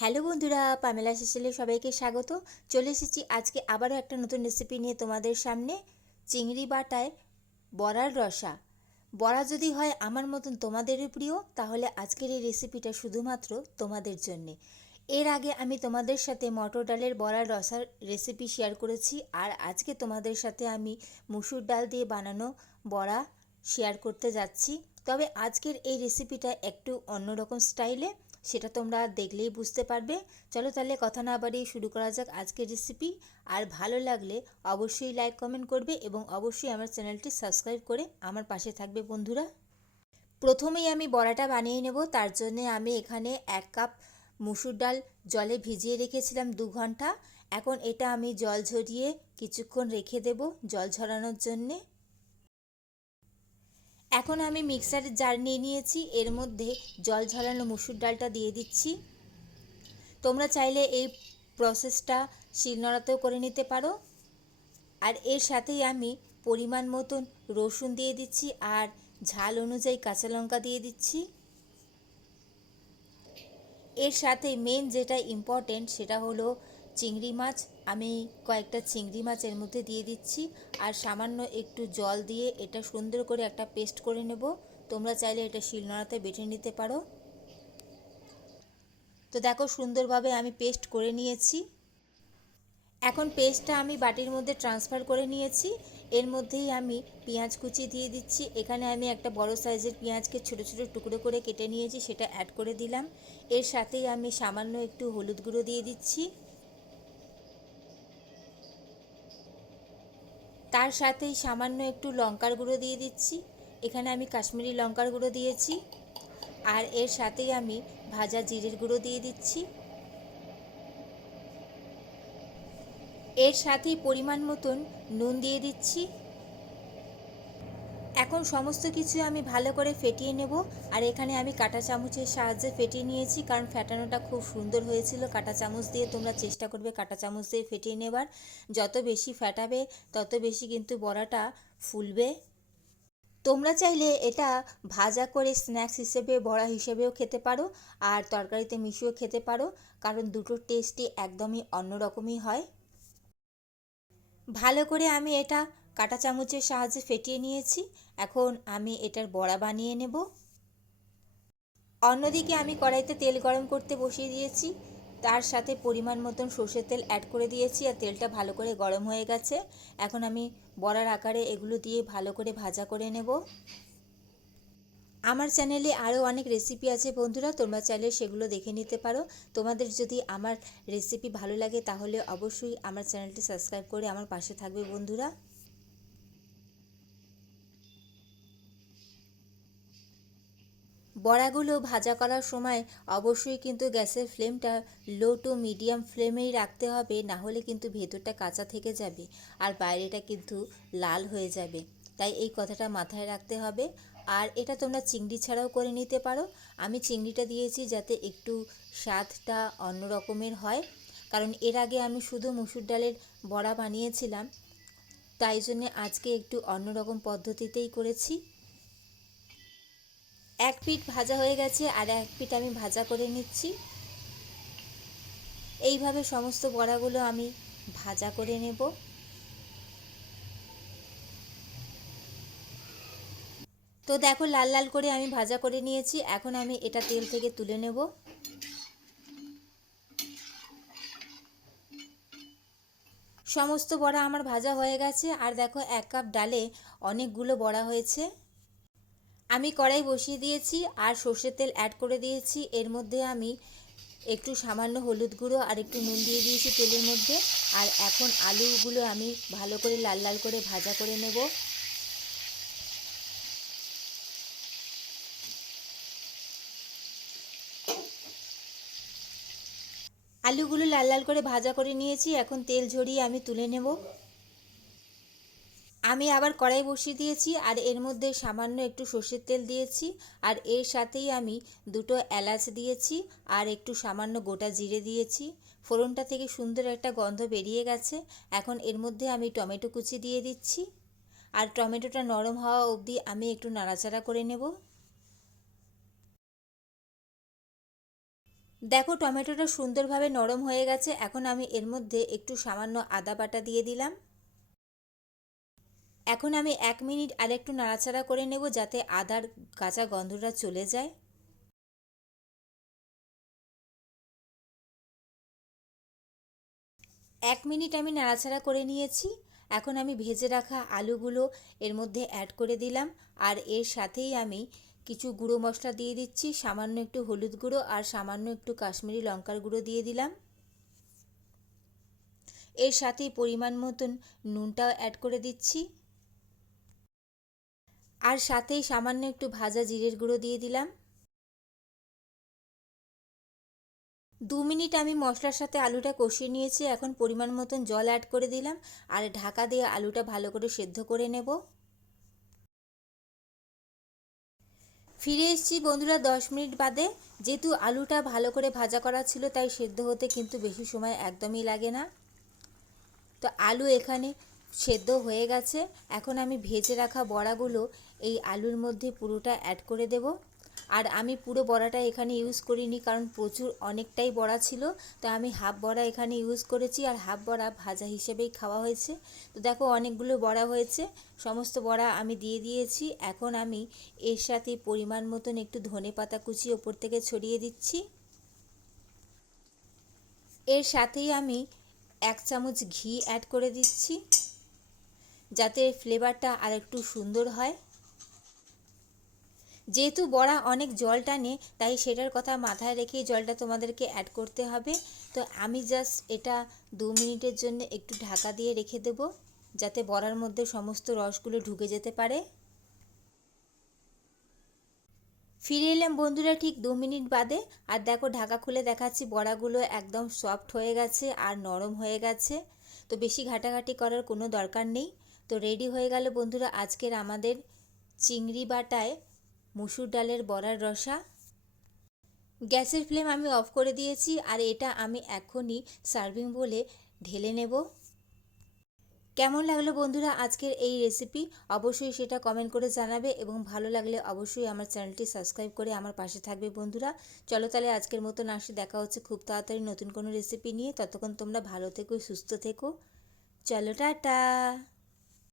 Hello বন্ধুরা, Pamela সেসেলে সবাইকে স্বাগত। চলে এসেছি আজকে আবারও একটা নতুন রেসিপি নিয়ে তোমাদের সামনে। চিংড়ি বাটায় বড়ার রসা। বড়া যদি হয় আমার মতন তোমাদেরও প্রিয়, তাহলে আজকের এই রেসিপিটা শুধুমাত্র তোমাদের জন্যে। এর আগে আমি তোমাদের সাথে মটর ডালের বড়ার রসার রেসিপি শেয়ার করেছি, আর আজকে তোমাদের সাথে আমি মুসুর ডাল দিয়ে বানানো বড়া শেয়ার করতে যাচ্ছি। তবে আজকের এই রেসিপিটা একটু অন্যরকম স্টাইলে সেটা তোমরা দেখলেই বুঝতে পারবে। চলো তাহলে কথা না বাড়িয়ে শুরু করা যাক আজকের রেসিপি আর ভালো লাগলে অবশ্যই লাইক কমেন্ট করবে এবং অবশ্যই আমার চ্যানেলটি সাবস্ক্রাইব করে আমার পাশে থাকবে বন্ধুরা। প্রথমেই আমি বড়াটা বানিয়ে নেব। তার জন্যে আমি এখানে এক কাপ মুসুর ডাল জলে ভিজিয়ে রেখেছিলাম দু ঘণ্টা। এখন এটা আমি জল ঝরিয়ে কিছুক্ষণ রেখে দেব জল ঝরানোর জন্যে। এখন আমি মিক্সারের জার নিয়ে নিয়েছি, এর মধ্যে জল ঝরানো মুসুর ডালটা দিয়ে দিচ্ছি। তোমরা চাইলে এই প্রসেসটা শিলনোড়াতেও করে নিতে পারো। আর এর সাথেই আমি পরিমাণ মতন রসুন দিয়ে দিচ্ছি আর ঝাল অনুযায়ী কাঁচা লঙ্কা দিয়ে দিচ্ছি। এর সাথে মেন যেটা ইম্পর্টেন্ট সেটা হলো চিংড়ি মাছ। আমি কয়েকটা চিংড়ি মাছ এর মধ্যে দিয়ে দিচ্ছি, আর সামান্য একটু জল দিয়ে এটা সুন্দর করে একটা পেস্ট করে নেব। তোমরা চাইলে এটা শিলনোড়াতে বেটে নিতে পারো। তো দেখো সুন্দরভাবে আমি পেস্ট করে নিয়েছি। এখন পেস্টটা আমি বাটির মধ্যে ট্রান্সফার করে নিয়েছি। এর মধ্যেই আমি পেঁয়াজ কুচি দিয়ে দিচ্ছি। এখানে আমি একটা বড় সাইজের পেঁয়াজকে ছোট ছোট টুকরো করে কেটে নিয়েছি, সেটা অ্যাড করে দিলাম। এর সাথেই আমি সামান্য একটু হলুদ গুঁড়ো দিয়ে দিচ্ছি। তার সাথেই সামান্য একটু লঙ্কার গুঁড়ো দিয়ে দিচ্ছি। এখানে আমি কাশ্মীরি লঙ্কার গুঁড়ো দিয়েছি। আর এর সাথেই আমি ভাজা জিরের গুঁড়ো দিয়ে দিচ্ছি। এর সাথেই পরিমাণ মতন নুন দিয়ে দিচ্ছি। এখন সমস্ত কিছু আমি ভালো করে ফেটিয়ে নেব। আর এখানে আমি কাঁটা চামচের সাহায্যে ফেটিয়ে নিয়েছি, কারণ ফেটানোটা খুব সুন্দর হয়েছিল। কাঁটা চামচ দিয়ে তোমরা চেষ্টা করবে কাঁটা চামচ দিয়ে ফেটিয়ে নেবার। যত বেশি ফেটাবে, তত বেশি কিন্তু বড়াটা ফুলবে। তোমরা চাইলে এটা ভাজা করে স্ন্যাক্স হিসেবে, বড়া হিসেবেও খেতে পারো, আর তরকারিতে মিশিয়েও খেতে পারো, কারণ দুটোর টেস্টই একদমই অন্যরকমই হয়। ভালো করে আমি এটা কাঁটা চামচের সাহায্যে ফেটিয়ে নিয়েছি। এখন আমি এটার বড়া বানিয়ে নেব। অন্যদিকে আমি কড়াইতে তেল গরম করতে বসিয়ে দিয়েছি। তার সাথে পরিমাণ মতন সর্ষের তেল অ্যাড করে দিয়েছি আর তেলটা ভালো করে গরম হয়ে গেছে। এখন আমি বড়ার আকারে এগুলো দিয়ে ভালো করে ভাজা করে নেব। আমার চ্যানেলে আরও অনেক রেসিপি আছে বন্ধুরা, তোমরা চাইলে সেগুলো দেখে নিতে পারো। তোমাদের যদি আমার রেসিপি ভালো লাগে তাহলে অবশ্যই আমার চ্যানেলটি সাবস্ক্রাইব করে আমার পাশে থাকবে বন্ধুরা। বড়াগুলো ভাজা করার সময় অবশ্যই কিন্তু গ্যাসের ফ্লেমটা লো টু মিডিয়াম ফ্লেমেই রাখতে হবে না হলে কিন্তু ভেতরটা কাঁচা থেকে যাবে আর বাইরেটা কিন্তু লাল হয়ে যাবে। তাই এই কথাটা মাথায় রাখতে হবে। আর এটা তোমরা চিংড়ি ছাড়াও করে নিতে পারো। আমি চিংড়িটা দিয়েছি যাতে একটু স্বাদটা অন্য রকমের হয়। কারণ এর আগে আমি শুধু মুসুর ডালের বড়া বানিয়েছিলাম। তাই জন্যে আজকে একটু অন্যরকম পদ্ধতিতেই করেছি। এক পিঠ ভাজা হয়ে গেছে আর এক পিঠ আমি ভাজা করে নিচ্ছি। এইভাবে সমস্ত বড়াগুলো আমি ভাজা করে নেব। তো দেখো লাল লাল করে আমি ভাজা করে নিয়েছি। এখন আমি এটা তেল থেকে তুলে নেব। সমস্ত বড়া আমার ভাজা হয়ে গেছে। আর দেখো এক কাপ ডালে অনেকগুলো বড়া হয়েছে। আমি কড়াই বসিয়ে দিয়েছি আর সর্ষের তেল অ্যাড করে দিয়েছি। এর মধ্যে আমি একটু সামান্য হলুদ গুঁড়ো আর একটু নুন দিয়ে দিয়েছি তেলের মধ্যে। আর এখন আলুগুলো আমি ভালো করে লাল লাল করে ভাজা করে নেব। আলুগুলো লাল লাল করে ভাজা করে নিয়েছি। এখন তেল ঝরিয়ে আমি তুলে নেব। আমি আবার কড়াই বসিয়ে দিয়েছি আর এর মধ্যে সামান্য একটু সর্ষের তেল দিয়েছি আর এর সাথেই আমি দুটো এলাচ দিয়েছি আর একটু সামান্য গোটা জিরে দিয়েছি। ফোড়নটা থেকে সুন্দর একটা গন্ধ বেরিয়ে গেছে। এখন এর মধ্যে আমি টমেটো কুচি দিয়ে দিচ্ছি। আর টমেটোটা নরম হওয়া অবধি আমি একটু নাড়াচাড়া করে নেব। দেখো টমেটোটা সুন্দরভাবে নরম হয়ে গেছে। এখন আমি এর মধ্যে একটু সামান্য আদা বাটা দিয়ে দিলাম। এখন আমি এক মিনিট আর একটু নাড়াচাড়া করে নেব যাতে আদার কাঁচা গন্ধটা চলে যায়। এক মিনিট আমি নাড়াচাড়া করে নিয়েছি। এখন আমি ভেজে রাখা আলুগুলো এর মধ্যে অ্যাড করে দিলাম। আর এর সাথেই আমি কিছু গুঁড়ো মশলা দিয়ে দিচ্ছি, সামান্য একটু হলুদ গুঁড়ো আর সামান্য একটু কাশ্মীরি লঙ্কার গুঁড়ো দিয়ে দিলাম। এর সাথেই পরিমাণ মতন নুনটাও অ্যাড করে দিচ্ছি। আর সাথেই সামান্য একটু ভাজা জিরের গুঁড়ো দিয়ে দিলাম। দু মিনিট আমি মশলার সাথে আলুটা কষিয়ে নিয়েছি, এখন পরিমাণ মতন জল অ্যাড করে দিলাম, আর ঢাকা দিয়ে আলুটা ভালো করে সেদ্ধ করে নেব। ফিরে এসেছি বন্ধুরা দশ মিনিট বাদে। যেহেতু আলুটা ভালো করে ভাজা করা ছিল, তাই সেদ্ধ হতে কিন্তু বেশি সময় একদমই লাগে না। তো আলু এখানে সেদ্ধ হয়ে গেছে। এখন আমি ভেজে রাখা বড়াগুলো এই আলুর মধ্যে পুরোটা অ্যাড করে দেব। আর আমি পুরো বড়াটা এখানে ইউজ করিনি কারণ প্রচুর অনেকটাই বড়া ছিল। তো আমি হাফ বড়া এখানে ইউজ করেছি আর হাফ বড়া ভাজা হিসেবেই খাওয়া হয়েছে। তো দেখো অনেকগুলো বড়া হয়েছে। সমস্ত বড়া আমি দিয়ে দিয়েছি। এখন আমি এর সাথে পরিমাণ মতন একটু ধনে পাতা কুচি ওপর থেকে ছড়িয়ে দিচ্ছি। এর সাথেই আমি এক চামচ ঘি অ্যাড করে দিচ্ছি। যাতে ফ্লেভারটা আর একটু সুন্দর হয়। যেহেতু বড়া অনেক জল টানে, তাই সেটার কথা মাথায় রেখেই জলটা তোমাদেরকে অ্যাড করতে হবে। তো আমি জাস্ট এটা দু মিনিটের জন্য একটু ঢাকা দিয়ে রেখে দেবো, যাতে বড়ার মধ্যে সমস্ত রসগুলো ঢুকে যেতে পারে। ফিরে এলাম বন্ধুরা ঠিক দু মিনিট বাদে। আর দেখো ঢাকা খুলে দেখাচ্ছি বড়াগুলো একদম সফট হয়ে গেছে আর নরম হয়ে গেছে। তো বেশি ঘাটাঘাটি করার কোনো দরকার নেই। তো রেডি হয়ে গেল বন্ধুরা আজকের আমাদের চিংড়ি বাটায় মুসুর ডালের বড়ার রসা। গ্যাসের ফ্লেম আমি অফ করে দিয়েছি আর এটা আমি এখনই সার্ভিং বলে ঢেলে নেব। কেমন লাগল বন্ধুরা আজকের এই রেসিপি অবশ্যই সেটা কমেন্ট করে জানাবে এবং ভালো লাগলে অবশ্যই আমার চ্যানেলটি সাবস্ক্রাইব করে আমার পাশে থাকবে বন্ধুরা। চলো তাহলে আজকের মতন আসি, দেখা হচ্ছে খুব তাড়াতাড়ি নতুন কোনো রেসিপি নিয়ে। ততক্ষণ তোমরা ভালো থেকো, সুস্থ থেকো। চলো টাটা।